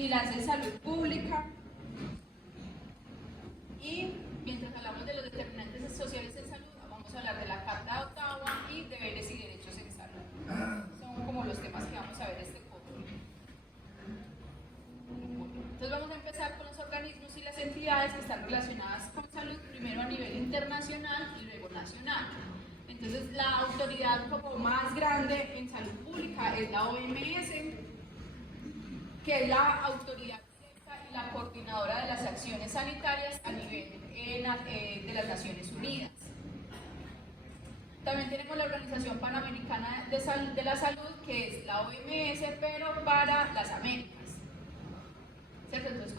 vigilancia en salud pública. Y mientras hablamos de los determinantes sociales en salud, vamos a hablar de la Carta de Ottawa y deberes y derechos en salud. Son como los temas que vamos a ver este curso. Entonces vamos a empezar con los organismos y las entidades que están relacionadas con salud, primero a nivel internacional y luego nacional. Entonces la autoridad como más grande en salud pública es la OMS, que es la autoridad y la coordinadora de las acciones sanitarias a nivel de las Naciones Unidas. También tenemos la Organización Panamericana de la Salud, que es la OMS, pero para las Américas. ¿Cierto? Entonces,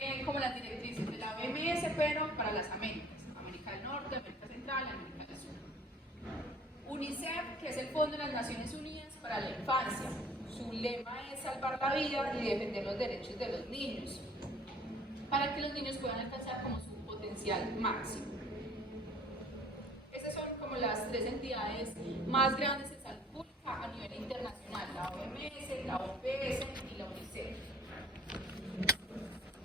es como las directrices de la OMS, pero para las Américas. América del Norte, América Central, América del Sur. UNICEF, que es el Fondo de las Naciones Unidas para la Infancia. Su lema es salvar la vida y defender los derechos de los niños, para que los niños puedan alcanzar como su potencial máximo. Esas son como las tres entidades más grandes en salud pública a nivel internacional, la OMS, la OPS y la UNICEF.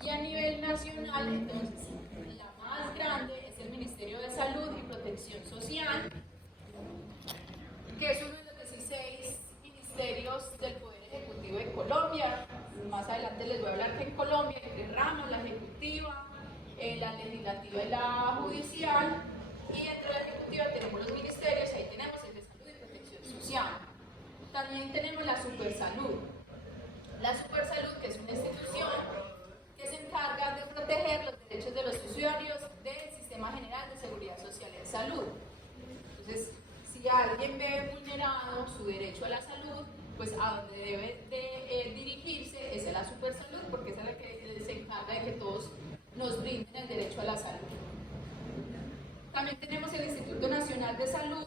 Y a nivel nacional, entonces, la más grande es el Ministerio de Salud y Protección Social, que es uno de los 16 ministerios del Poder Ejecutivo de Colombia. Más adelante les voy a hablar que en Colombia hay tres ramas: la ejecutiva, la legislativa y la judicial. Y dentro de la ejecutiva tenemos los ministerios, ahí tenemos el de Salud y Protección Social. También tenemos la Supersalud. La Supersalud, que es una institución que se encarga de proteger los derechos de los usuarios del Sistema General de Seguridad Social en Salud. Entonces, si alguien ve vulnerado su derecho a la salud, pues a donde debe de dirigirse es a la Supersalud, porque esa es la que se encarga de que todos nos brinden el derecho a la salud. También tenemos el Instituto Nacional de Salud,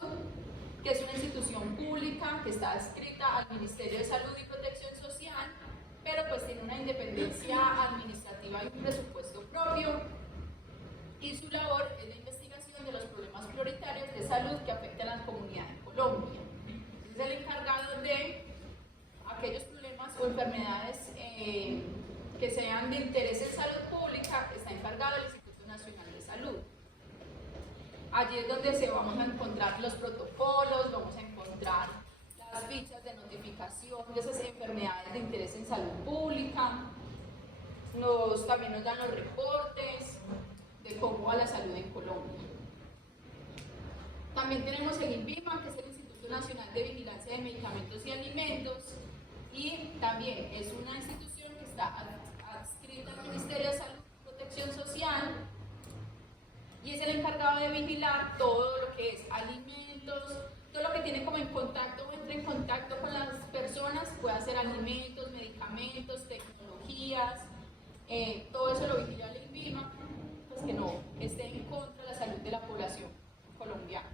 que es una institución pública que está adscrita al Ministerio de Salud y Protección Social, pero pues tiene una independencia administrativa y un presupuesto propio, y su labor es la investigación de los problemas prioritarios de salud que afectan a la comunidad en Colombia. Es el encargado de aquellos problemas o enfermedades que sean de interés en salud pública, está encargado el Instituto Nacional de Salud. Allí es donde se vamos a encontrar los protocolos, vamos a encontrar las fichas de notificación de esas enfermedades de interés en salud pública. También nos dan los reportes de cómo va la salud en Colombia. También tenemos el INVIMA, que es el Instituto Nacional de Vigilancia de Medicamentos y Alimentos, y también es una institución que está adscrita al Ministerio de Salud y Protección Social, y es el encargado de vigilar todo lo que es alimentos, todo lo que tiene como en contacto o entra en contacto con las personas, puede ser alimentos, medicamentos, tecnologías, todo eso lo vigila el INVIMA, pues que no esté en contra de la salud de la población colombiana.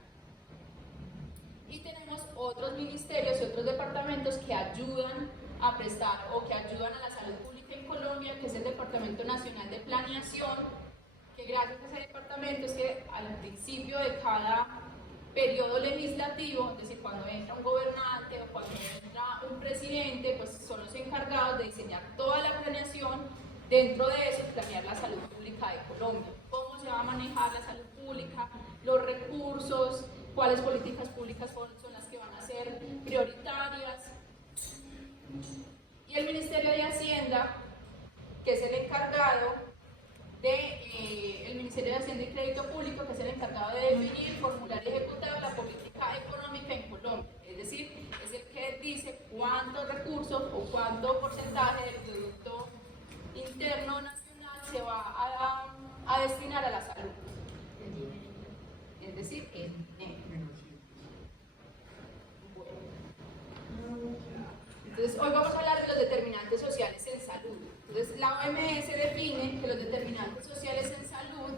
Y tenemos otros ministerios y otros departamentos que ayudan a prestar o que ayudan a la salud pública en Colombia, que es el Departamento Nacional de Planeación, que gracias a ese departamento es que al principio de cada periodo legislativo, es decir, cuando entra un gobernante o cuando entra un presidente, pues son los encargados de diseñar toda la planeación, dentro de eso planear la salud pública de Colombia, cómo se va a manejar la salud pública, los recursos, cuáles políticas públicas son las que van a ser prioritarias. Y el Ministerio de Hacienda, que es el encargado el Ministerio de Hacienda y Crédito Público, que es el encargado de definir, formular y ejecutar la política económica en Colombia. Es decir, es el que dice cuántos recursos o cuánto porcentaje del Producto Interno Nacional se va a destinar a la salud. Es decir, el dinero. Entonces, hoy vamos a hablar de los determinantes sociales en salud. Entonces, la OMS define que los determinantes sociales en salud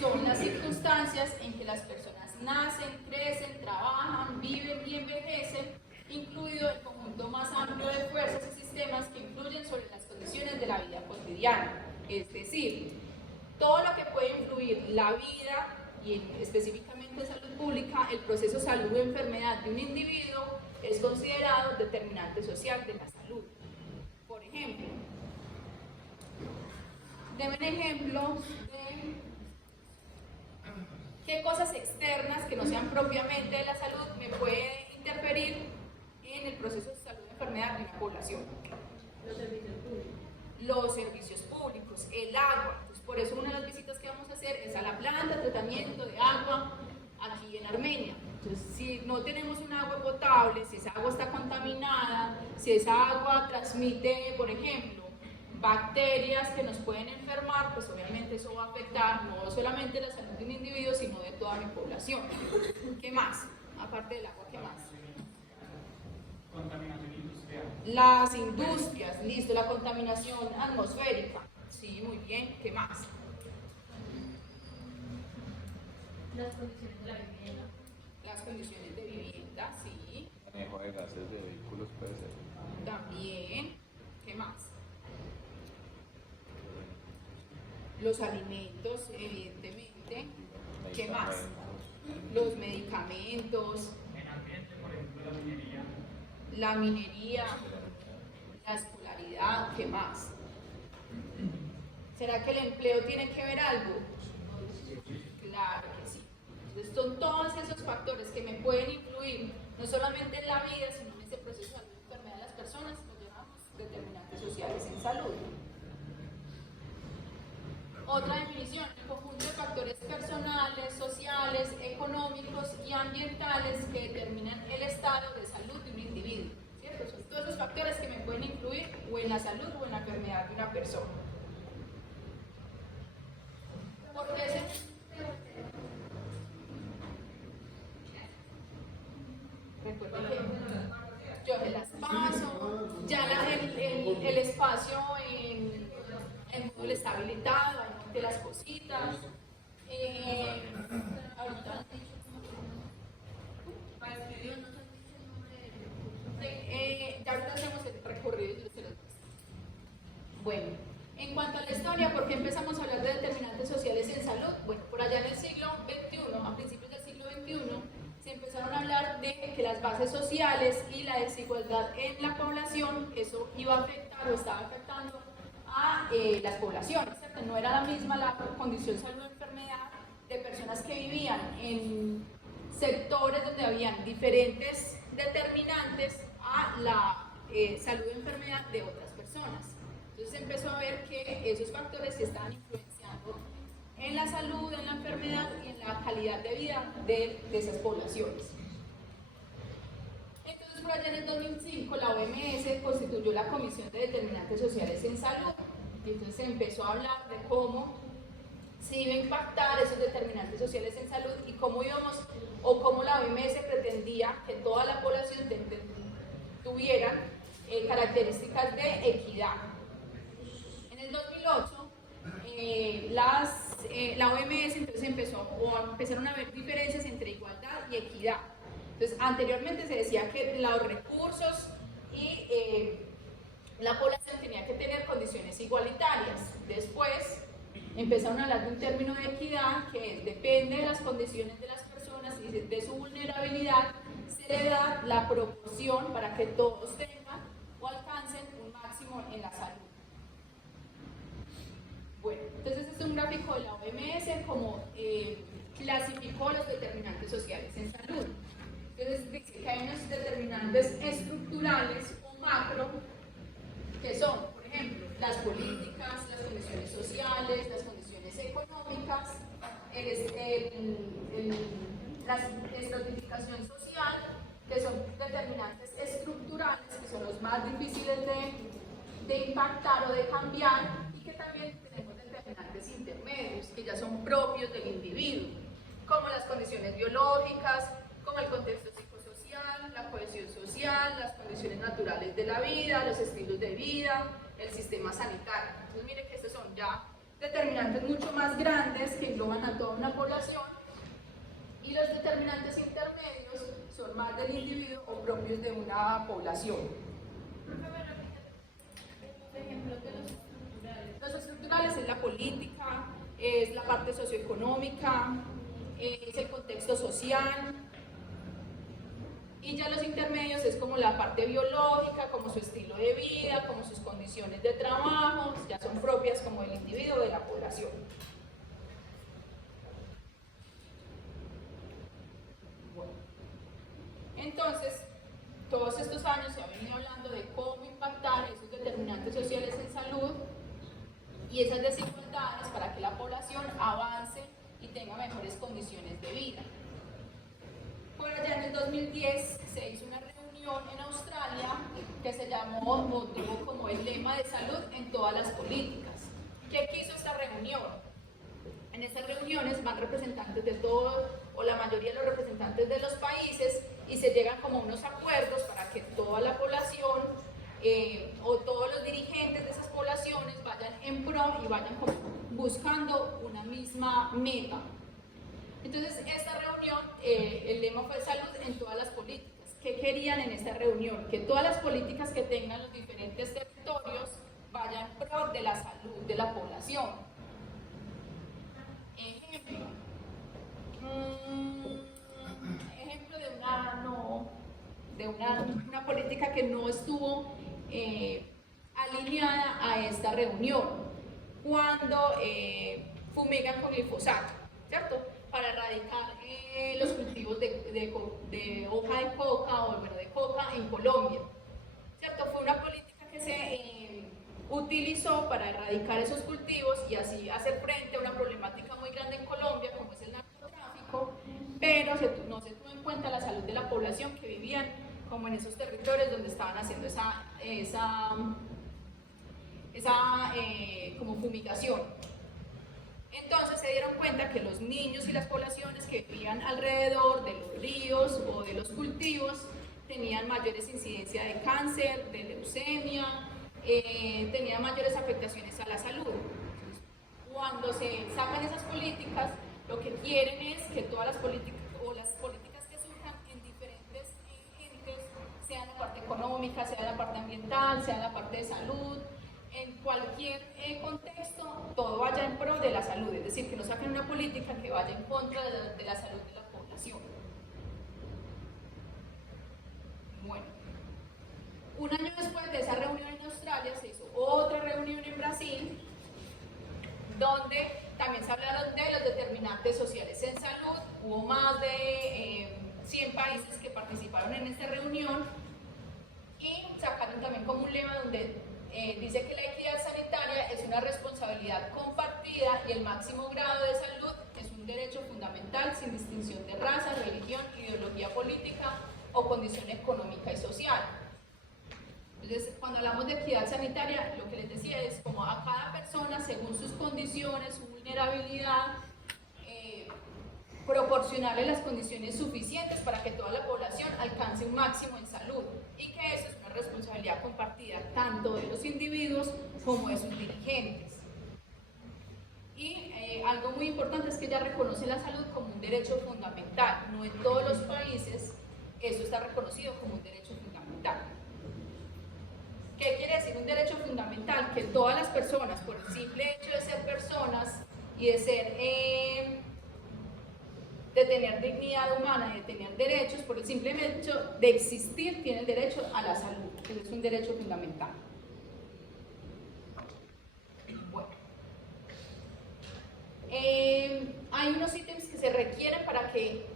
son las circunstancias en que las personas nacen, crecen, trabajan, viven y envejecen, incluido el conjunto más amplio de fuerzas y sistemas que influyen sobre las condiciones de la vida cotidiana. Es decir, todo lo que puede influir la vida y específicamente en salud pública, el proceso salud o enfermedad de un individuo es considerado determinante social de la salud. Por ejemplo, Deben ejemplos de qué cosas externas que no sean propiamente de la salud me pueden interferir en el proceso de salud y enfermedad de una población. Los servicios públicos, el agua. Entonces, por eso una de las visitas que vamos a hacer es a la planta de tratamiento de agua aquí en Armenia. Entonces, si no tenemos un agua potable, si esa agua está contaminada, si esa agua transmite, por ejemplo, bacterias que nos pueden enfermar, pues obviamente eso va a afectar no solamente la salud de un individuo, sino de toda mi población. ¿Qué más? Aparte del agua, ¿qué más? Contaminación industrial. Las industrias, listo, la contaminación atmosférica. Sí, muy bien, ¿qué más? Las condiciones de la vivienda. Las condiciones de vivienda, sí. Manejo de gases de vehículos puede ser. También, ¿qué más? Los alimentos, evidentemente. ¿Qué más? Los medicamentos. En ambiente, por ejemplo, la minería. La minería, la escolaridad, ¿qué más? ¿Será que el empleo tiene que ver algo? Claro que sí. Entonces son todos esos factores que me pueden influir, no solamente en la vida, sino en ese proceso de enfermedad de las personas, lo llamamos determinantes sociales en salud. Otra definición, el conjunto de factores personales, sociales, económicos y ambientales que determinan el estado de salud de un individuo, ¿cierto? Son todos esos factores que me pueden influir o en la salud o en la enfermedad de una persona. ¿Por qué recuerden que yo las paso, ya el espacio en Google está habilitado, de las cositas. Ahorita ya ahorita hacemos el recorrido y yo se los muestro. Bueno, en cuanto a la historia, ¿por qué empezamos a hablar de determinantes sociales en salud? Bueno, por allá en el siglo XXI, a principios del siglo XXI, se empezaron a hablar de que las bases sociales y la desigualdad en la población, eso iba a afectar o estaba afectando a las poblaciones, ¿cierto? No era la misma la condición salud-enfermedad de personas que vivían en sectores donde habían diferentes determinantes a la salud-enfermedad de otras personas. Entonces se empezó a ver que esos factores se estaban influenciando en la salud, en la enfermedad y en la calidad de vida de esas poblaciones. Entonces, por allá en el 2005, la OMS constituyó la Comisión de Determinantes Sociales en Salud. Y entonces se empezó a hablar de cómo se iba a impactar esos determinantes sociales en salud y cómo íbamos, o cómo la OMS pretendía que toda la población tuviera características de equidad. En el 2008, la OMS entonces empezaron a haber diferencias entre igualdad y equidad. Entonces, anteriormente se decía que los recursos y la población tenía que tener condiciones igualitarias. Después, empezaron a hablar de un término de equidad que depende de las condiciones de las personas y de su vulnerabilidad, se le da la proporción para que todos tengan o alcancen un máximo en la salud. Bueno, entonces este es un gráfico de la OMS como clasificó los determinantes sociales en salud. Entonces dice que hay unos determinantes estructurales o macro que son, por ejemplo, las políticas, las condiciones sociales, las condiciones económicas, la estratificación social, que son determinantes estructurales, que son los más difíciles de impactar o de cambiar, y que también tenemos determinantes intermedios, que ya son propios del individuo, como las condiciones biológicas, como el contexto psicosocial, la cohesión social, las condiciones naturales de la vida, los estilos de vida, el sistema sanitario. Entonces miren que estos son ya determinantes mucho más grandes que engloban a toda una población, y los determinantes intermedios son más del individuo o propios de una población. Ejemplos de los estructurales. Los estructurales es la política, es la parte socioeconómica, es el contexto social Y ya los intermedios es como la parte biológica, como su estilo de vida, como sus condiciones de trabajo, ya son propias como del individuo, de la población. Bueno. Entonces, todos estos años se ha venido hablando de cómo impactar esos determinantes sociales en salud y esas desigualdades para que la población avance y tenga mejores condiciones de vida. Por allá en el 2010 se hizo una reunión en Australia que se llamó o tuvo como el lema de salud en todas las políticas. ¿Qué quiso esta reunión? En estas reuniones van representantes de todo, o la mayoría de los representantes de los países, y se llegan como unos acuerdos para que toda la población o todos los dirigentes de esas poblaciones vayan en pro y vayan como buscando una misma meta. Entonces, esta reunión, el lema fue salud en todas las políticas. ¿Qué querían en esta reunión? Que todas las políticas que tengan los diferentes territorios vayan en pro de la salud de la población. Ejemplo de una política que no estuvo alineada a esta reunión, cuando fumigan con glifosato, ¿cierto? Para erradicar los cultivos de hoja de coca o bueno, de coca en Colombia, ¿cierto? Fue una política que se utilizó para erradicar esos cultivos y así hacer frente a una problemática muy grande en Colombia como es el narcotráfico, pero no se tuvo en cuenta la salud de la población que vivían como en esos territorios donde estaban haciendo esa como fumigación. Entonces se dieron cuenta que los niños y las poblaciones que vivían alrededor de los ríos o de los cultivos tenían mayores incidencias de cáncer, de leucemia, tenían mayores afectaciones a la salud. Entonces, cuando se sacan esas políticas, lo que quieren es que todas las políticas o las políticas que surjan en diferentes entes, sea en la parte económica, sea en la parte ambiental, sea en la parte de salud, en cualquier contexto, todo vaya en pro de la salud, es decir, que no saquen una política que vaya en contra de la salud de la población. Bueno, un año después de esa reunión en Australia se hizo otra reunión en Brasil, donde también se hablaron de los determinantes sociales en salud. Hubo más de 100 países que participaron en esta reunión y sacaron también como un lema donde dice que la equidad sanitaria es una responsabilidad compartida y el máximo grado de salud es un derecho fundamental sin distinción de raza, religión, ideología política o condición económica y social. Entonces, cuando hablamos de equidad sanitaria, lo que les decía es como a cada persona, según sus condiciones, su vulnerabilidad, proporcionarle las condiciones suficientes para que toda la población alcance un máximo en salud y que eso es una responsabilidad compartida tanto de los individuos como de sus dirigentes. Y algo muy importante es que ella reconoce la salud como un derecho fundamental. No en todos los países eso está reconocido como un derecho fundamental. ¿Qué quiere decir un derecho fundamental? Que todas las personas, por el simple hecho de ser personas y de ser de tener dignidad humana y de tener derechos, por el simple hecho de existir, tienen derecho a la salud. Eso es un derecho fundamental. Bueno. Hay unos ítems que se requieren para que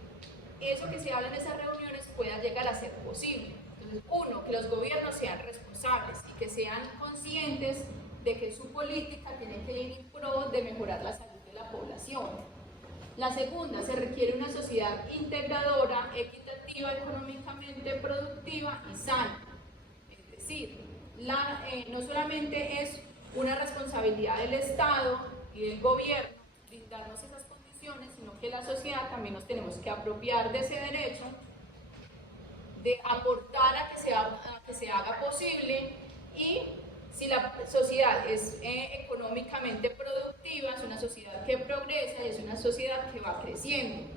eso que se habla en esas reuniones pueda llegar a ser posible. Entonces, uno, que los gobiernos sean responsables y que sean conscientes de que su política tiene que ir en pro de mejorar la salud de la población. La segunda, se requiere una sociedad integradora, equitativa, económicamente productiva y sana. Es decir, no solamente es una responsabilidad del Estado y del gobierno brindarnos esas condiciones, sino que la sociedad también nos tenemos que apropiar de ese derecho, de aportar a que se haga posible. Y si la sociedad es económicamente productiva, es una sociedad que progresa y es una sociedad que va creciendo.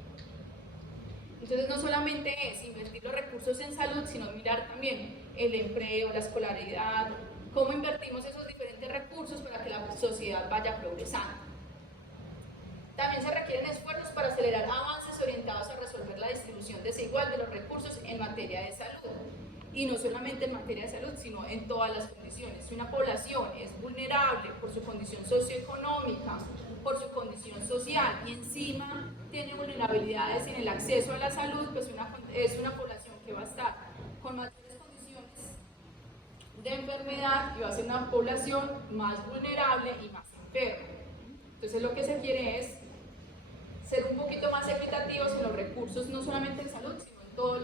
Entonces no solamente es invertir los recursos en salud, sino mirar también el empleo, la escolaridad, cómo invertimos esos diferentes recursos para que la sociedad vaya progresando. También se requieren esfuerzos para acelerar avances orientados a resolver la distribución desigual de los recursos en materia de salud. Y no solamente en materia de salud, sino en todas las condiciones. Si una población es vulnerable por su condición socioeconómica, por su condición social y encima tiene vulnerabilidades en el acceso a la salud, pues es una población que va a estar con mayores condiciones de enfermedad y va a ser una población más vulnerable y más enferma. Entonces lo que se quiere es ser un poquito más equitativos en los recursos, no solamente en salud, sino en todos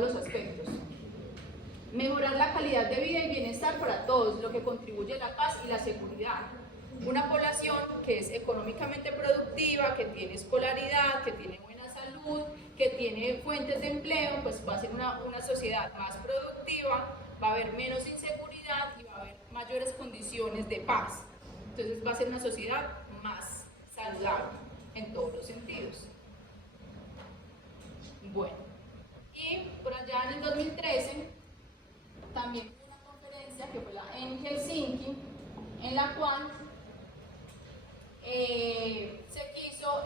los aspectos. Mejorar la calidad de vida y bienestar para todos, lo que contribuye a la paz y la seguridad. Una población que es económicamente productiva, que tiene escolaridad, que tiene buena salud, que tiene fuentes de empleo, pues va a ser una sociedad más productiva, va a haber menos inseguridad y va a haber mayores condiciones de paz. Entonces va a ser una sociedad más saludable en todos los sentidos. Bueno, y por allá en el 2013 también hubo una conferencia que fue la en Helsinki, en la cual se quiso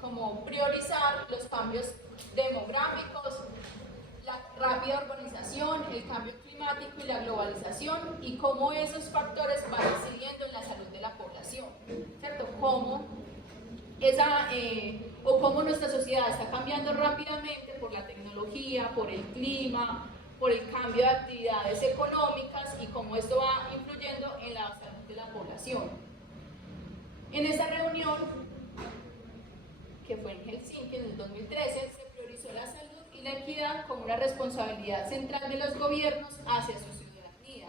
como priorizar los cambios demográficos, la rápida urbanización, el cambio climático y la globalización y cómo esos factores van incidiendo en la salud de la población, ¿cierto? Cómo nuestra sociedad está cambiando rápidamente por la tecnología, por el clima, por el cambio de actividades económicas y cómo esto va influyendo en la salud de la población. En esta reunión, que fue en Helsinki en el 2013, se priorizó la salud y la equidad como una responsabilidad central de los gobiernos hacia su ciudadanía,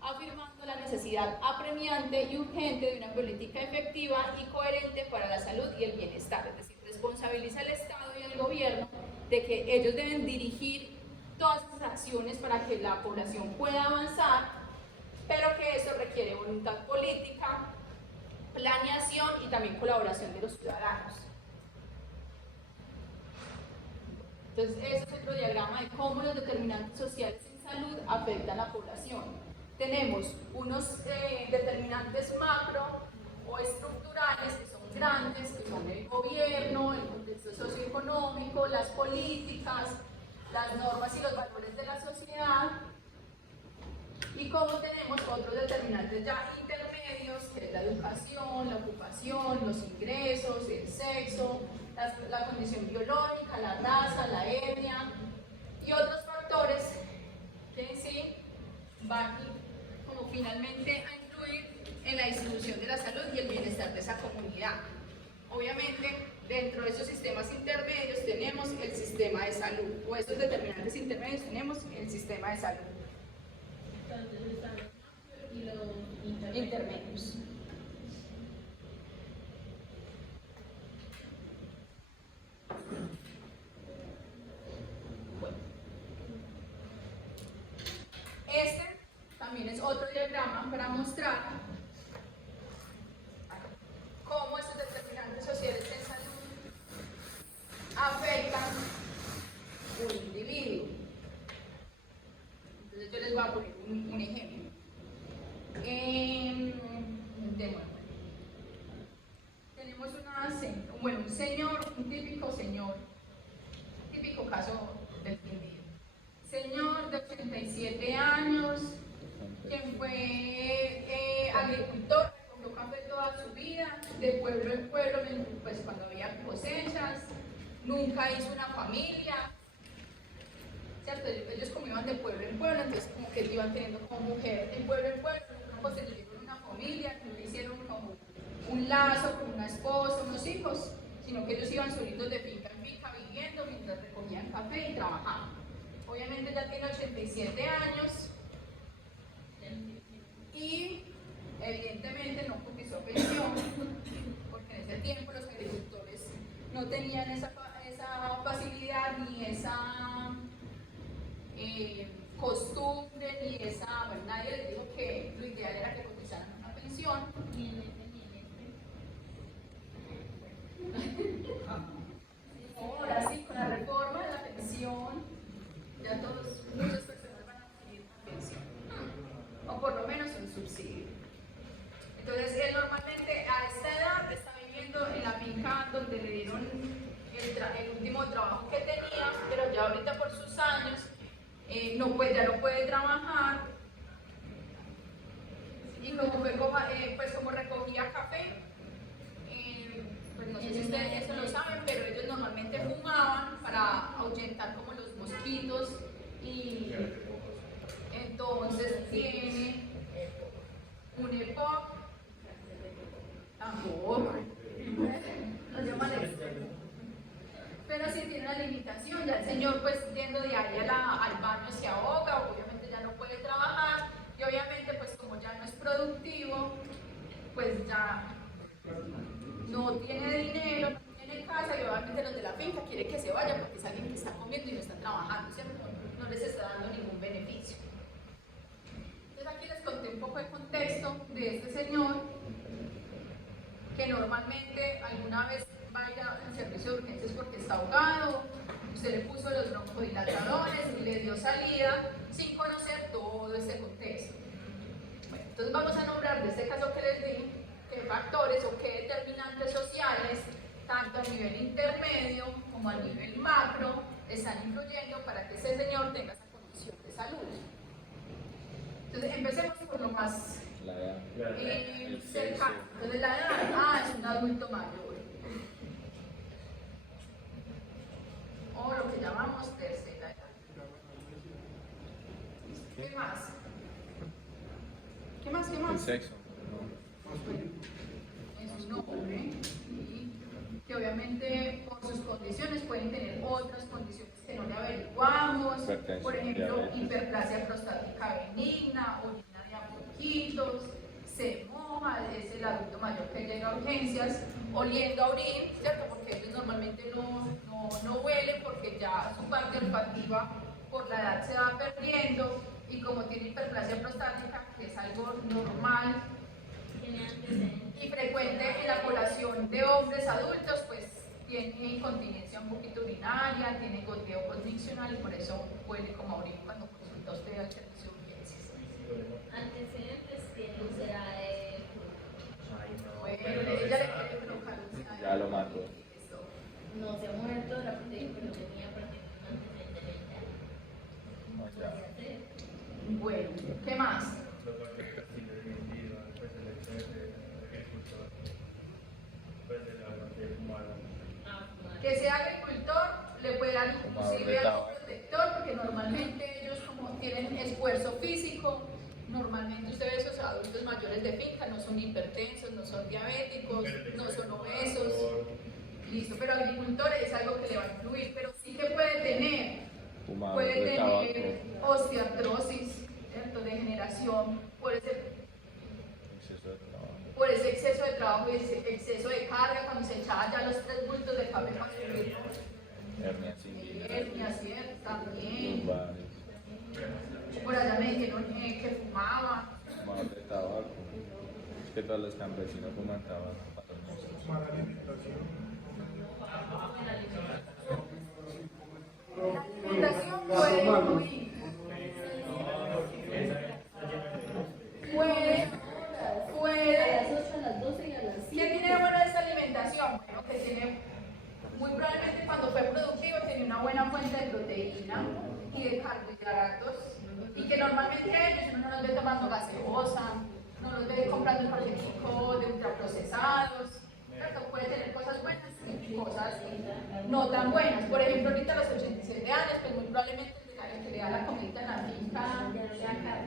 afirmando la necesidad apremiante y urgente de una política efectiva y coherente para la salud y el bienestar, es decir, responsabiliza al Estado y al gobierno de que ellos deben dirigir todas esas acciones para que la población pueda avanzar, pero que eso requiere voluntad política, planeación y también colaboración de los ciudadanos. Entonces, ese es otro diagrama de cómo los determinantes sociales en salud afectan a la población. Tenemos unos determinantes macro o estructurales que son grandes, que son el gobierno, el contexto socioeconómico, las políticas, las normas y los valores de la sociedad. Y como tenemos otros determinantes ya intermedios, que es la educación, la ocupación, los ingresos, el sexo, la condición biológica, la raza, la etnia y otros factores que en sí van como finalmente a influir en la distribución de la salud y el bienestar de esa comunidad. Obviamente, dentro de esos sistemas intermedios tenemos el sistema de salud, o estos determinantes intermedios tenemos el sistema de salud. Entonces están y los Intermedios. Bueno. Este también es otro diagrama para mostrar cómo estos determinantes sociales en salud afectan un individuo. Entonces yo les voy a poner un ejemplo. Tenemos un señor, un típico señor, típico caso del individuo. Señor de 87 años, quien fue agricultor, recogió café toda su vida, de pueblo en pueblo, pues cuando había cosechas, nunca hizo una familia, ¿cierto? Ellos como iban de pueblo en pueblo, entonces como que iban teniendo como mujer de pueblo en pueblo, nunca constituyeron una familia, nunca hicieron como un lazo con una esposa, unos hijos, sino que ellos iban solitos de finca en finca viviendo mientras recogían café y trabajaban. Obviamente ya tiene 87 años y evidentemente no cotizó pensión, porque en ese tiempo los agricultores no tenían esa facilidad ni esa costumbre ni esa, bueno, nadie les dijo que lo ideal era que cotizaran una pensión. Ahora sí, con la reforma de la pensión, ya muchas personas van a recibir una pensión, o por lo menos un subsidio. Entonces, él normalmente a era el último trabajo que tenía, pero ya ahorita por sus años ya no puede trabajar. Y como recogía café, pues no sé si ustedes eso lo saben, pero ellos normalmente fumaban para ahuyentar como los mosquitos y entonces tiene un EPOC, tampoco, no llaman extremo, pero sí tiene una limitación. Ya el señor pues yendo de ahí al baño se ahoga, obviamente ya no puede trabajar y obviamente pues como ya no es productivo, pues ya no tiene dinero, no tiene casa y obviamente los de la finca quieren que se vaya porque es alguien que está comiendo y no está trabajando, ¿cierto? No les está dando ningún beneficio. Entonces aquí les conté un poco el contexto de este señor que normalmente alguna vez va a ir al servicio de urgencias porque está ahogado, usted le puso los broncodilatadores y le dio salida sin conocer todo este contexto. Bueno, entonces vamos a nombrar de este caso que les di qué factores o qué determinantes sociales, tanto a nivel intermedio como a nivel macro, están influyendo para que ese señor tenga esa condición de salud. Entonces empecemos por lo más cercano. Entonces la edad, es un adulto mayor. O lo que llamamos tercera edad. ¿Qué más? ¿Qué más? ¿Qué más? El sexo. Es un hombre y que obviamente por sus condiciones pueden tener otras condiciones que no le averiguamos, por ejemplo, hiperplasia prostática benigna, orina de a poquitos, se moja, es el adulto mayor que llega a urgencias oliendo a orín, ¿cierto? Porque ellos normalmente no huelen porque ya su parte olfativa por la edad se va perdiendo y como tiene hiperplasia prostática, que es algo normal y frecuente en la población de hombres adultos, pues tiene incontinencia un poquito urinaria, tiene goteo condicional y por eso huele como a orina cuando consulta usted al servicio de urgencias. Antecedentes tiene será de... Bueno, ella le quiere colocar Ya lo mató. No se ha muerto, la proteína, pero tenía prácticamente un antecedente mental. No, ya. Bueno, ¿qué más? Que sea agricultor, le puede dar inclusive algo protector, porque normalmente ellos como tienen esfuerzo físico, normalmente ustedes esos adultos mayores de finca no son hipertensos, no son diabéticos, no son obesos, listo, pero agricultor es algo que le va a influir, pero sí que puede tener osteoartrosis, ¿cierto? Degeneración, por ese exceso de trabajo y ese exceso de carga, cuando se echaban ya los 3 bultos de café para subirlo. Hernia, ¿cierto? También. Por allá me dijeron que fumaba. Fumador de tabaco. Es que todos los campesinos fuman tabaco. Mala alimentación. La alimentación puede influir. Puede. A las 8, a las 12 y a las 5. ¿Qué tiene bueno esta alimentación? Bueno, que tiene, muy probablemente cuando fue productivo tenía una buena fuente de proteína y de carbohidratos y que normalmente ellos uno no los ve tomando gaseosa, no los ve comprando el paquetico de ultraprocesados, ¿cierto? Puede tener cosas buenas y cosas no tan buenas. Por ejemplo, ahorita a los 87 años, pues muy probablemente el que le da la comida en la finca,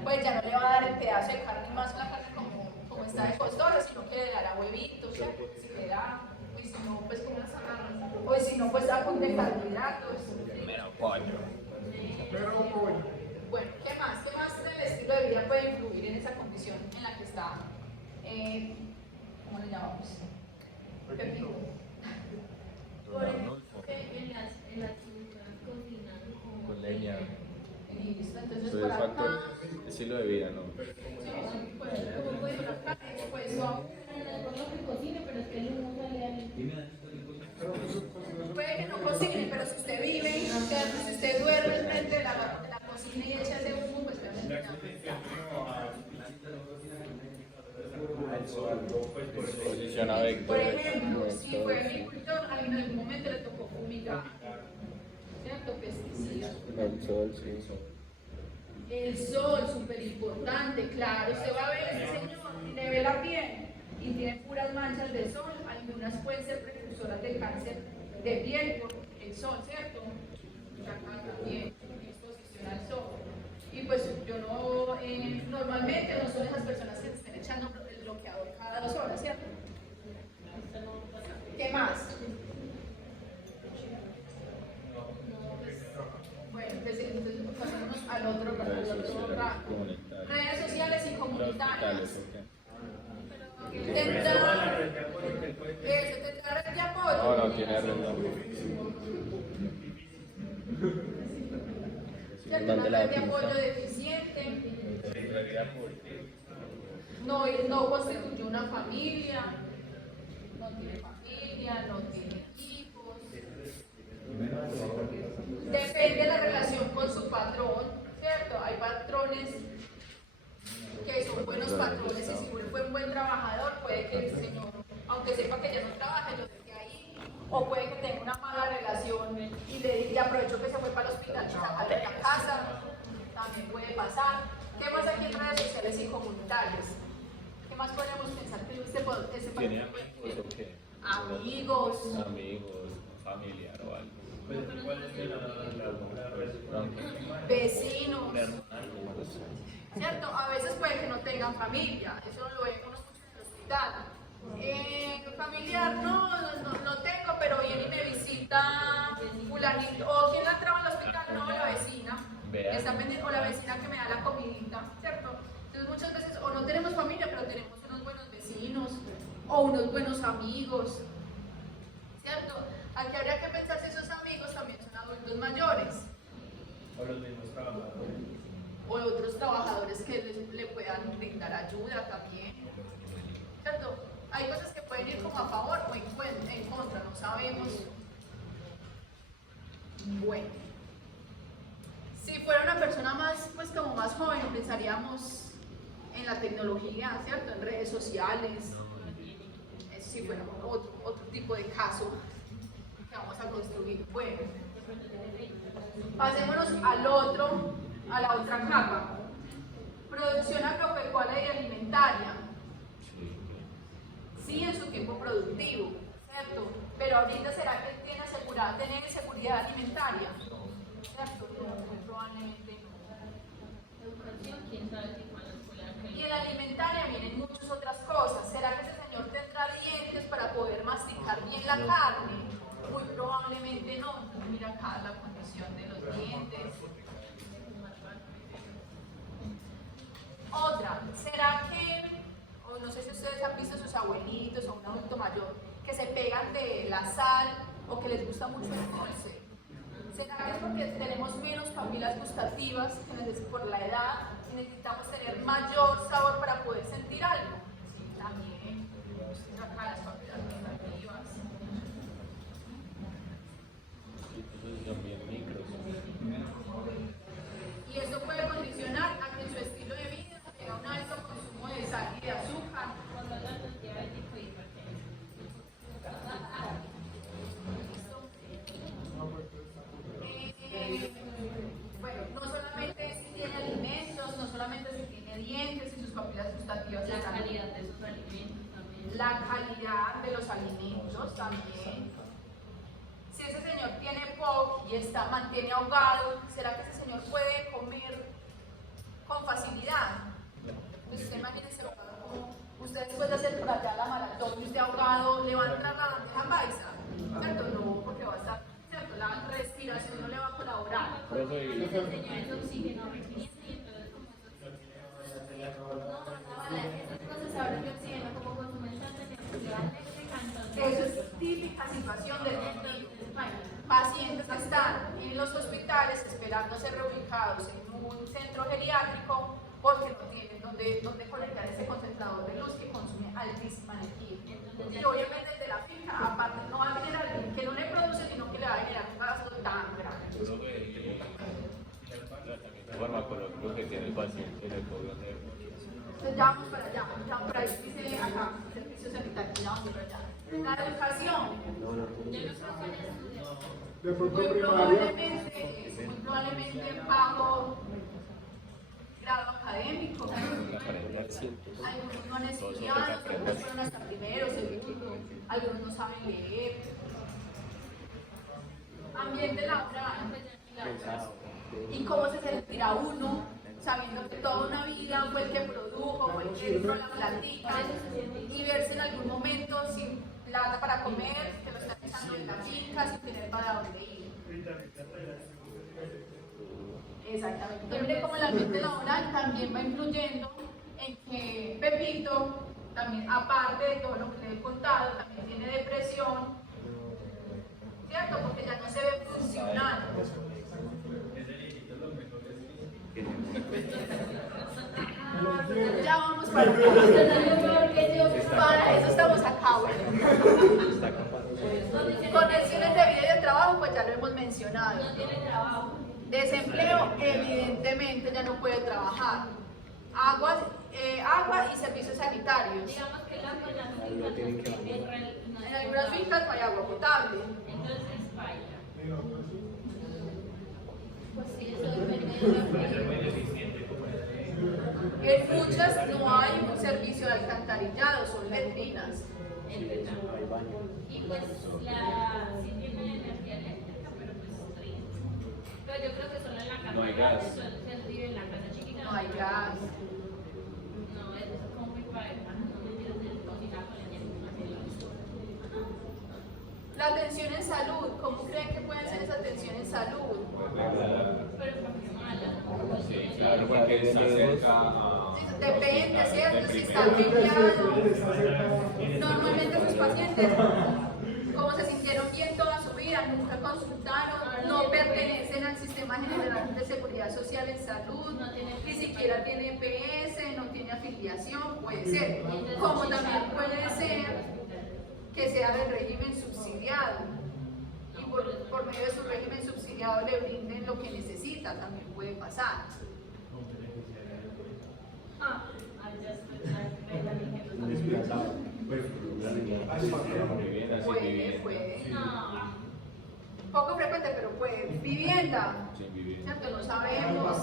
pues ya no le va a dar el pedazo de carne más la carne como está de costosa, sino que le dará huevitos, ¿cierto? Si le da, y si no, pues como las agarras, o si no, pues da con de carbohidratos. Mero pollo. Pero pollo. Bueno, ¿qué más? ¿Qué más del estilo de vida puede influir en esa condición en la que está? ¿Cómo le llamamos? Pepito. Por ejemplo, en las fincas cocinan Con leña. Listo, entonces Eso por es acá. factor. Estilo de vida, ¿no? Sí, pues, como puede ser acá, pues suave. por lo que cocine, pero es que el humo sale al... Puede que no cocine, pero si usted vive, si usted duerme frente de la cocina y echa ese humo, pues realmente Posiciona vectores. por ejemplo, si fue agricultor, a mí en algún momento le tocó fumigar. sol, sí. El sol, súper importante, claro. Usted va a ver a ese señor y le ve la piel y tiene puras manchas de sol. Algunas pueden ser precursoras de cáncer de piel por el sol, ¿cierto? Y acá también, exposición al sol. Y pues yo no, normalmente no son esas personas que se estén echando el bloqueador cada 2 horas, ¿cierto? ¿Qué más? Bueno, entonces pasamos al otro rango. Redes sociales y comunitarias. Tendrá red de apoyo. No, no tiene red, no. ¿Cierto? Una red de apoyo deficiente. No constituye una familia. No tiene familia, no tiene hijos. Depende de la relación con su patrón, ¿cierto? Hay patrones que son buenos patrones y si fue un buen trabajador, puede que el señor, aunque sepa que ya no trabaja, lo deje ahí. O puede que tenga una mala relación y aprovechó que se fue para el hospital y sacarle de la casa. También puede pasar. ¿Qué pasa aquí en redes sociales y comunitarias? ¿Qué más podemos pensar que ese ¿Tiene amigos o qué? amigos, Amigos, familiar o algo. vecinos, ¿cierto? A veces puede que no tengan familia, eso lo vemos mucho en el hospital. Familiar, no tengo, pero viene y me visita fulanito, o quien la traba en el hospital, no, la vecina, está pendiente, o la vecina que me da la comidita, ¿cierto? Entonces muchas veces o no tenemos familia, pero tenemos unos buenos vecinos, o unos buenos amigos, ¿cierto? Aquí habría que pensar si esos amigos también son adultos mayores. O los mismos trabajadores. O otros trabajadores que le puedan brindar ayuda también. ¿Cierto? Hay cosas que pueden ir como a favor o en contra, no sabemos. Bueno. Si fuera una persona más, pues como más joven, pensaríamos en la tecnología, ¿cierto? En redes sociales. Si fuera otro tipo de caso que vamos a construir. Bueno. Pasémonos a la otra capa. Producción agropecuaria y alimentaria. Sí, en su tiempo productivo, ¿cierto? Pero ahorita será que tiene tener seguridad alimentaria, ¿cierto? No, muy probablemente no. Educación, quién sabe si fue a la escuela. Y en la alimentaria vienen muchas otras cosas. ¿Será que ese señor tendrá dientes para poder masticar bien la carne? Muy probablemente no. Entonces mira acá la condición de los dientes. Otra, ¿será que, o no sé si ustedes han visto a sus abuelitos o un adulto mayor, que se pegan de la sal o que les gusta mucho el dulce? ¿Será que es porque tenemos menos papilas gustativas por la edad y necesitamos tener mayor sabor para poder sentir algo? Sí, también. Acá las papilas gustativas. Son bien micros. Y esto puede condicionar a que en su estilo de vida tenga un alto consumo de sal y de azúcar. Bueno, no solamente si tiene alimentos, no solamente si tiene dientes y sus papilas gustativas. La calidad de sus alimentos también. La calidad de los alimentos también. Si ese señor tiene POC y mantiene ahogado, ¿será que ese señor puede comer con facilidad? Entonces usted imagínese como usted después de hacer por allá la maratón y usted ahogado, ¿le va a entrar la bandeja paisa? ¿Cierto? No, porque va a estar, ¿cierto? La respiración no le va a colaborar. Profe, y- Ese señor es oxígeno requiriente y entonces como esas cosas ahora que oxígeno como consumen tanta cantidad eléctrica, Eso entonces es típica situación del mendigo. Pacientes que están en los hospitales esperando ser reubicados en un centro geriátrico porque no tienen donde conectar ese concentrador de luz que consume altísima energía. Y obviamente el de la finca, aparte, no va a generar que no le produce, sino que le va a generar un gasto tan grande. farmacológico que tiene el paciente le puede hacer. Entonces ya vamos para allá, ya por ahí dice acá, servicio sanitario, ya vamos para allá. La educación. yo no creo que haya estudiado. De pronto muy primaria. probablemente pago grado académico. Algunos no han estudiado, algunos fueron hasta primero, segundo, algunos no saben leer. Ambiente laboral. ¿Y cómo se sentirá uno sabiendo que toda una vida fue el que produjo, fue el que entró la platica y verse en algún momento sin plata para comer, que lo están echando en la finca, sin tener para dónde ir? Exactamente. Entonces, mire cómo el ambiente laboral también va influyendo en que Pepito, también aparte de todo lo que le he contado, también tiene depresión, ¿cierto? Porque ya no se ve funcional. Ya vamos para acá. Para eso estamos acá, bueno. Conexiones de vida y de trabajo, pues ya lo hemos mencionado. No tiene trabajo. Desempleo, evidentemente ya no puede trabajar. Agua y servicios sanitarios. Digamos que el agua en las fincas En algunas fincas no hay agua potable. entonces baila. Pues sí, eso depende de la Puede ser muy deficiente como En muchas no hay un servicio de alcantarillado, son letrinas. Es verdad. Y pues sí tiene energía eléctrica, pero pues triste. Pero yo creo que solo en la casa No hay grande, gas. solo se vive en la casa chiquita. No hay gas. No, eso es como muy pareja, no me tiras de cocina con leña, La atención en salud, ¿cómo creen que puede ser esa atención en salud? pero porque mala. Sí, claro, porque está cerca a... Sí, depende, ¿cierto? Si está limpiado. Normalmente sus pacientes, como se sintieron bien toda su vida, nunca consultaron, no pertenecen al Sistema General de Seguridad Social en Salud, ni siquiera tiene EPS, no tiene afiliación, puede ser. Como también puede ser que sea del régimen subsidiado y por medio de su régimen subsidiado le brinden lo que necesita, también puede pasar. Puede. No, Poco frecuente, pero puede. Vivienda. Sin vivir. ¿Cierto? No sabemos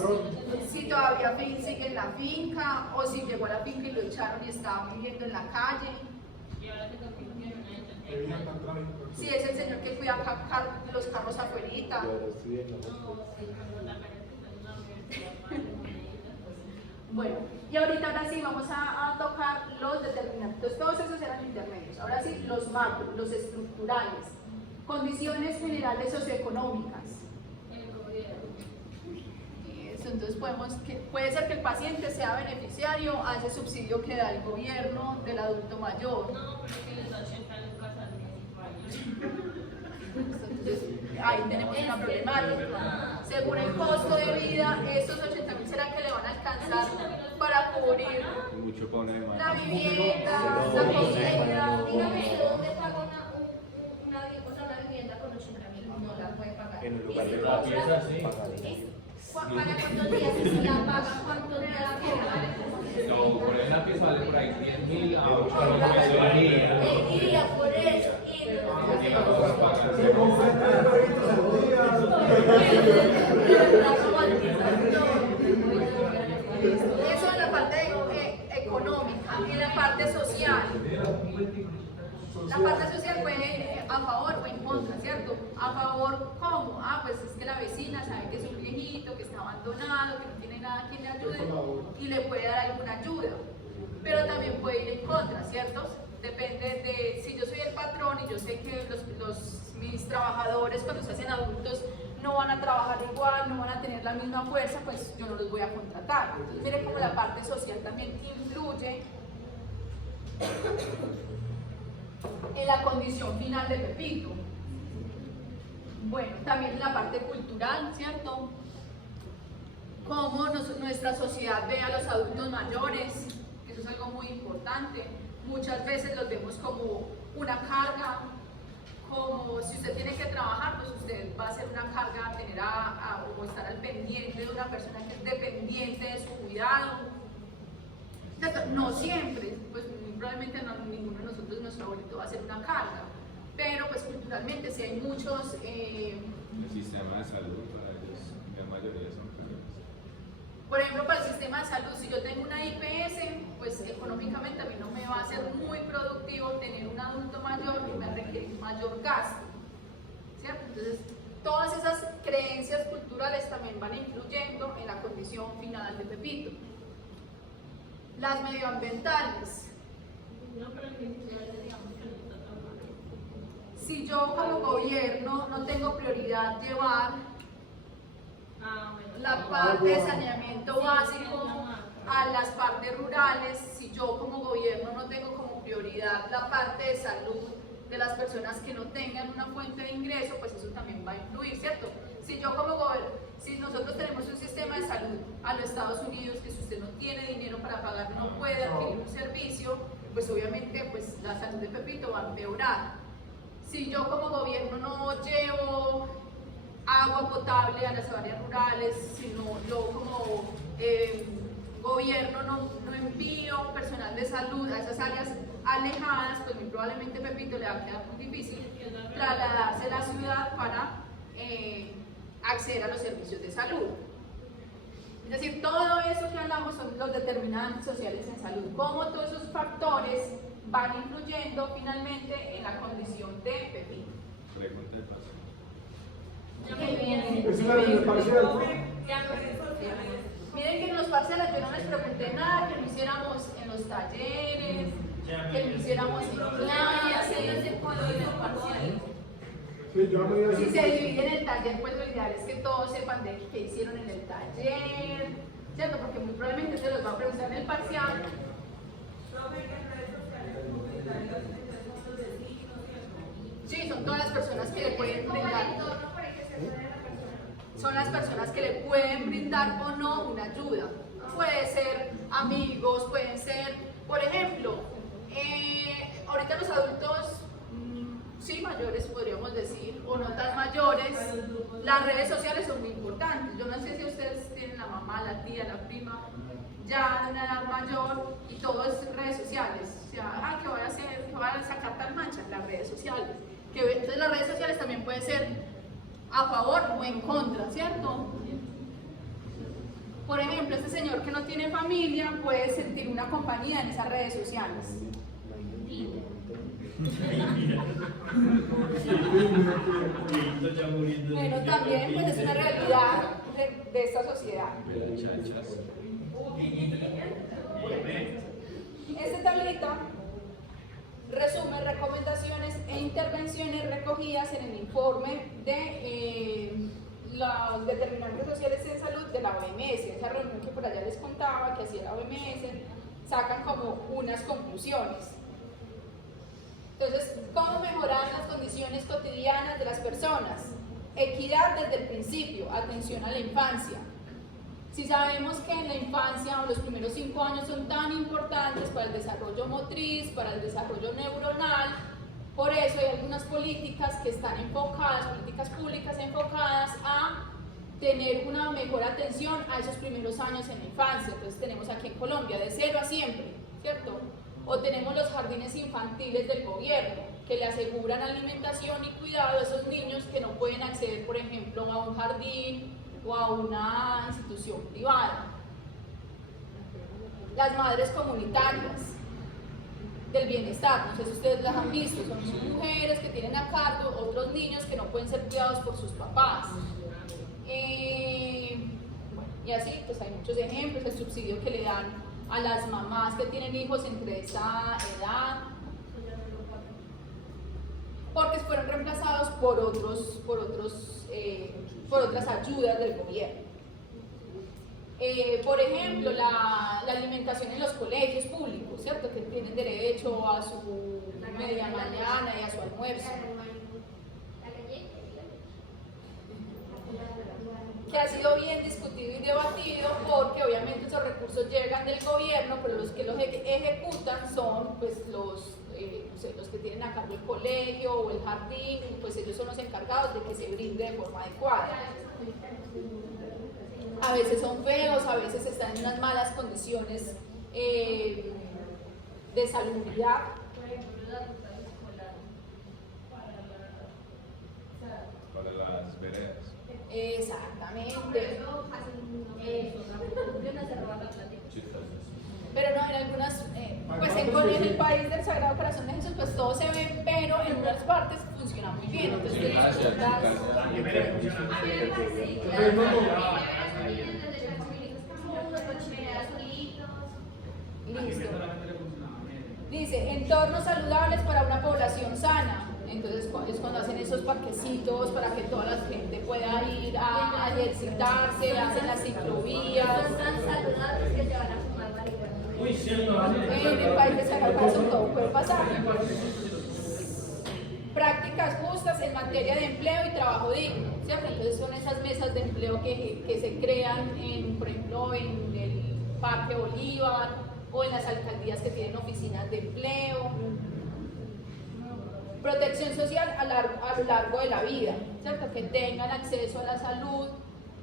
si todavía sigue en la finca o si llegó a la finca y lo echaron y estaba viviendo en la calle. y ahora se convirtió en una Que vivían tan trágico. Si es el señor que cuida los carros afuerita. No, sí, cuando la pareja Bueno, y ahora sí vamos a tocar los determinantes. Entonces, todos esos eran intermedios. Ahora sí, los macros, los estructurales. Condiciones generales socioeconómicas. Eso, entonces puede ser que el paciente sea beneficiario a ese subsidio que da el gobierno del adulto mayor. No, pero que les da 80 lucas al mes. Entonces, ahí tenemos una problemática. Según el costo de vida, esos 80.000 será que le van a alcanzar para cubrir Mucho pone de la mano. vivienda, la comida. Dígame, ¿de dónde paga una vivienda con 80.000? No la puede pagar. En un lugar de La pieza sí. ¿Para cuántos días? Y si la paga, ¿cuántos días la paga? No, por ejemplo, que sale por ahí 10.000 a 8.000 El día, por eso. Se completa el proyecto Eso en la parte económica y en la parte social. La parte social puede a favor o en contra, ¿cierto? A favor, ¿cómo? Pues es que la vecina sabe que es un viejito, que está abandonado, que no tiene nada quien le ayude y le puede dar alguna ayuda. Pero también puede ir en contra, ¿cierto? Depende de si yo soy el patrón y yo sé que mis trabajadores cuando se hacen adultos no van a trabajar igual, no van a tener la misma fuerza, pues yo no los voy a contratar. Entonces, mire cómo la parte social también influye en la condición final de Pepito. Bueno, también en la parte cultural, ¿cierto? Cómo nuestra sociedad ve a los adultos mayores, eso es algo muy importante. Muchas veces los vemos como una carga, como si usted tiene que trabajar, pues usted va a ser una carga tener o estar al pendiente de una persona que es dependiente de su cuidado. ¿Cierto? No siempre, pues muy probablemente ninguno de nosotros, nuestro abuelito va a ser una carga, pero pues culturalmente sí hay muchos, El sistema de salud para ellos, la mayoría son caros. por ejemplo, para el sistema de salud, si yo tengo una IPS, pues económicamente a mí no me va a ser muy productivo tener un adulto mayor que me requiere mayor gasto, ¿cierto? Entonces, todas esas creencias culturales también van influyendo en la condición final de Pepito. Las medioambientales. No, pero que digamos que no está tan mal. Si yo como gobierno no tengo prioridad llevar Bueno, la parte de saneamiento básico a las partes rurales, si yo como gobierno no tengo como prioridad la parte de salud de las personas que no tengan una fuente de ingreso, pues eso también va a influir, ¿cierto? Si yo como gobierno, si nosotros tenemos un sistema de salud a los Estados Unidos, que si usted no tiene dinero para pagar, no puede adquirir un servicio, pues obviamente pues la salud de Pepito va a empeorar. Si yo como gobierno no llevo agua potable a las áreas rurales, sino yo como gobierno no envío personal de salud a esas áreas alejadas, pues muy probablemente Pepito le va a quedar muy difícil trasladarse a la ciudad para acceder a los servicios de salud. Es decir, todo eso que hablamos son los determinantes sociales en salud, cómo todos esos factores van influyendo finalmente en la condición de Pepito. Pregunta de paso. Es una de las parciales. Miren que en los parciales yo no les pregunté nada, que lo hiciéramos en los talleres, que lo hiciéramos en clases. Sí, yo me iba a Si decir. se divide en el taller, pues lo ideal es que todos sepan de qué hicieron en el taller, ¿cierto? Porque muy probablemente se los va a preguntar en el parcial. Sí, son todas las personas que le pueden brindar. Son las personas que le pueden brindar o no una ayuda. Puede ser amigos, pueden ser, por ejemplo, ahorita los adultos, sí, mayores podríamos decir, o no tan mayores, las redes sociales son muy importantes. Yo no sé si ustedes tienen la mamá, la tía, la prima, ya de una edad mayor y todo es redes sociales. O sea, ¿qué voy a hacer? ¿Qué voy a sacar tal mancha? Las redes sociales. Entonces las redes sociales también pueden ser a favor o en contra, ¿cierto? Por ejemplo, este señor que no tiene familia puede sentir una compañía en esas redes sociales. Bueno, también pues es una realidad de esta sociedad. Esta tablita resume recomendaciones e intervenciones recogidas en el informe de los determinantes sociales en salud de la OMS, esa reunión que por allá les contaba que hacía la OMS, sacan como unas conclusiones. Entonces, ¿cómo mejorar las condiciones cotidianas de las personas? Equidad desde el principio, atención a la infancia. Si sabemos que en la infancia o los primeros 5 años son tan importantes para el desarrollo motriz, para el desarrollo neuronal, por eso hay algunas políticas que están enfocadas, políticas públicas enfocadas a tener una mejor atención a esos primeros años en la infancia. Entonces tenemos aquí en Colombia de 0 a siempre, ¿cierto? O tenemos los jardines infantiles del gobierno, que le aseguran alimentación y cuidado a esos niños que no pueden acceder, por ejemplo, a un jardín o a una institución privada. Las madres comunitarias del bienestar, no sé si ustedes las han visto, son mujeres que tienen a cargo otros niños que no pueden ser cuidados por sus papás. Bueno, y así pues hay muchos ejemplos, el subsidio que le dan a las mamás que tienen hijos entre esa edad, porque fueron reemplazados por otras ayudas del gobierno. Por ejemplo, la alimentación en los colegios públicos, ¿cierto? Que tienen derecho a su media mañana y a su almuerzo. Que ha sido bien discutido y debatido porque obviamente esos recursos llegan del gobierno, pero los que los ejecutan son pues los que tienen a cargo el colegio o el jardín, y pues ellos son los encargados de que se brinde de forma adecuada. A veces son feos, a veces están en unas malas condiciones de salubridad. para las veredas. Exactamente. Funciona cerrada la plática. Pero no, en algunas, pues en el país del Sagrado Corazón de Jesús, pues todo se ve, pero en otras partes funciona muy bien. Entonces, tú disfrutas. Listo. Dice, entornos saludables para una población sana. Entonces es cuando hacen esos parquecitos para que toda la gente pueda ir a ejercitarse, hacen las ciclovías. Son tan saludables que te van a fumar marihuana. En el país de Sagrado Corazón todo puede pasar. Prácticas justas en materia de empleo y trabajo digno, ¿cierto? Entonces son esas mesas de empleo que se crean, por ejemplo, en el Parque Bolívar o en las alcaldías que tienen oficinas de empleo. Protección social a lo largo de la vida, ¿cierto? Que tengan acceso a la salud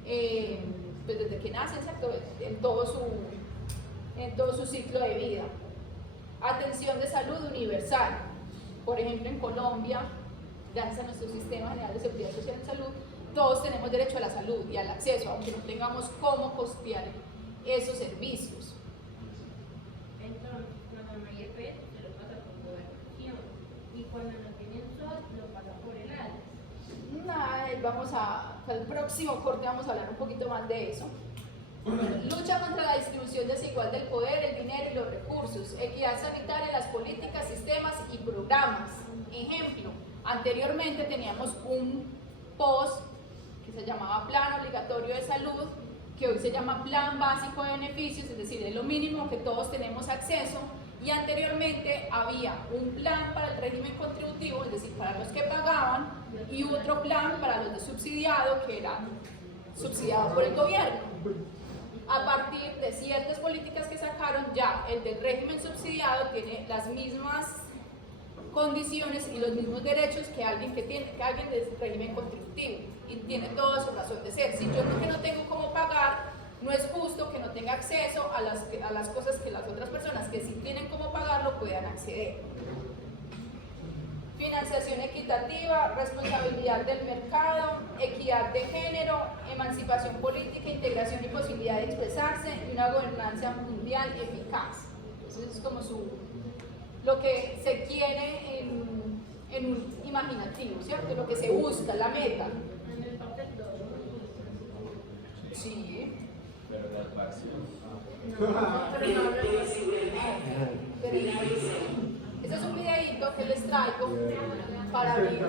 pues desde que nacen, ¿cierto? En todo su ciclo de vida. Atención de salud universal. Por ejemplo, en Colombia, gracias a nuestro Sistema General de Seguridad Social y Salud, todos tenemos derecho a la salud y al acceso, aunque no tengamos cómo costear esos servicios. Entonces, cuando no hay EPS, se lo pasa por gobernación. Y cuando no tienen SOS, lo pasa por el ALDES. Para el próximo corte vamos a hablar un poquito más de eso. Lucha contra la distribución desigual del poder, el dinero y los recursos, equidad sanitaria, las políticas, sistemas y programas. Ejemplo, anteriormente teníamos un POS que se llamaba Plan Obligatorio de Salud, que hoy se llama Plan Básico de Beneficios, es decir, es lo mínimo que todos tenemos acceso, y anteriormente había un plan para el régimen contributivo, es decir, para los que pagaban, y otro plan para los de subsidiado, que era subsidiado por el gobierno. A partir de ciertas políticas que sacaron, ya el del régimen subsidiado tiene las mismas condiciones y los mismos derechos que alguien del régimen contributivo, y tiene toda su razón de ser. Si yo que no tengo cómo pagar, no es justo que no tenga acceso a las cosas que las otras personas que sí tienen cómo pagarlo puedan acceder. Financiación equitativa, responsabilidad del mercado, equidad de género, emancipación política, integración y posibilidad de expresarse, y una gobernanza mundial eficaz. Eso es como lo que se quiere en un imaginativo, ¿cierto? Lo que se busca, la meta. En el papel 2. Sí. Pero la pasión. Pero no hablo Ese es un videíto que les traigo para ver. Representante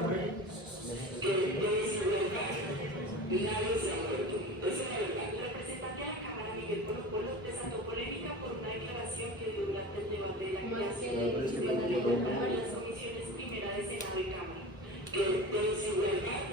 de la Cámara, Miguel Polo Polo, desató polémica por una declaración que dio durante el debate de la creación de las comisiones primera de Senado y Cámara. De desigualdad,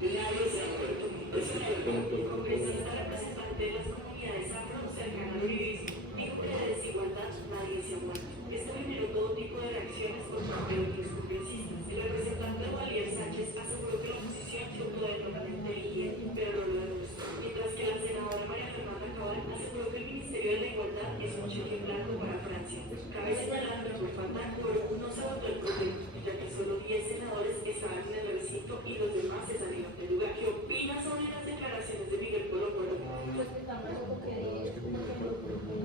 nadie se ha muerto. Es una verdad. El congresista representante de las comunidades afro cercanas al uribismo dijo que de desigualdad nadie se ha muerto. Esto generó todo tipo de reacciones por parte de otros congresistas. El representante Valier Sánchez aseguró que la oposición se autodenominamente elige, pero no lo demostró. Mientras que la senadora María Fernanda Cabal aseguró que el Ministerio de la Igualdad es un cheque en blanco para Francia. Cabe señalar que por falta de quórum no se votó el proyecto, ya que solo 10 senadores estaban en el recinto y los demás se salieron del lugar. ¿Qué opina sobre las declaraciones de Miguel Polo Polo? pues que tampoco que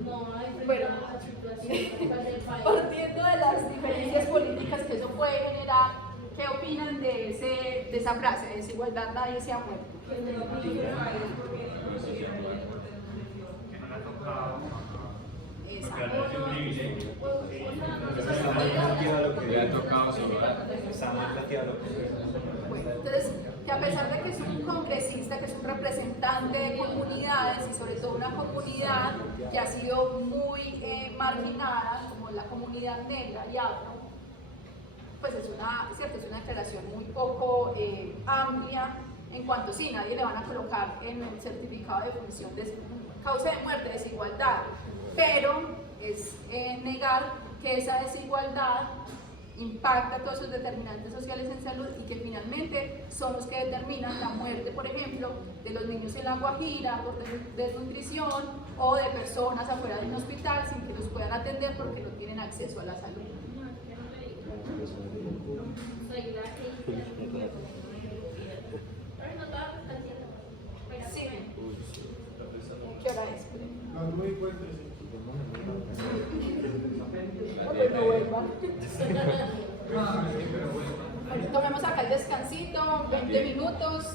no hay Bueno. la situación actual del país. Partiendo de las diferencias políticas que eso puede generar, ¿qué opinan de esa frase? De desigualdad nadie se ha muerto. Le ha tocado sobrar. Bueno, entonces, que a pesar de que es un congresista, que es un representante de comunidades, y sobre todo una comunidad que ha sido muy marginada, como la comunidad negra y afro, pues es una declaración muy poco amplia en cuanto sí, nadie le van a colocar en el certificado de función de causa de muerte, desigualdad, pero es negar que esa desigualdad impacta todos esos determinantes sociales en salud y que finalmente son los que determinan la muerte, por ejemplo, de los niños en La Guajira por desnutrición o de personas afuera de un hospital sin que los puedan atender porque no tienen acceso a la salud. Soy la que Sí. ¿Qué hora es? Las 9:45. Pues no vuelva. Bueno, tomemos acá el descansito, 20 minutos.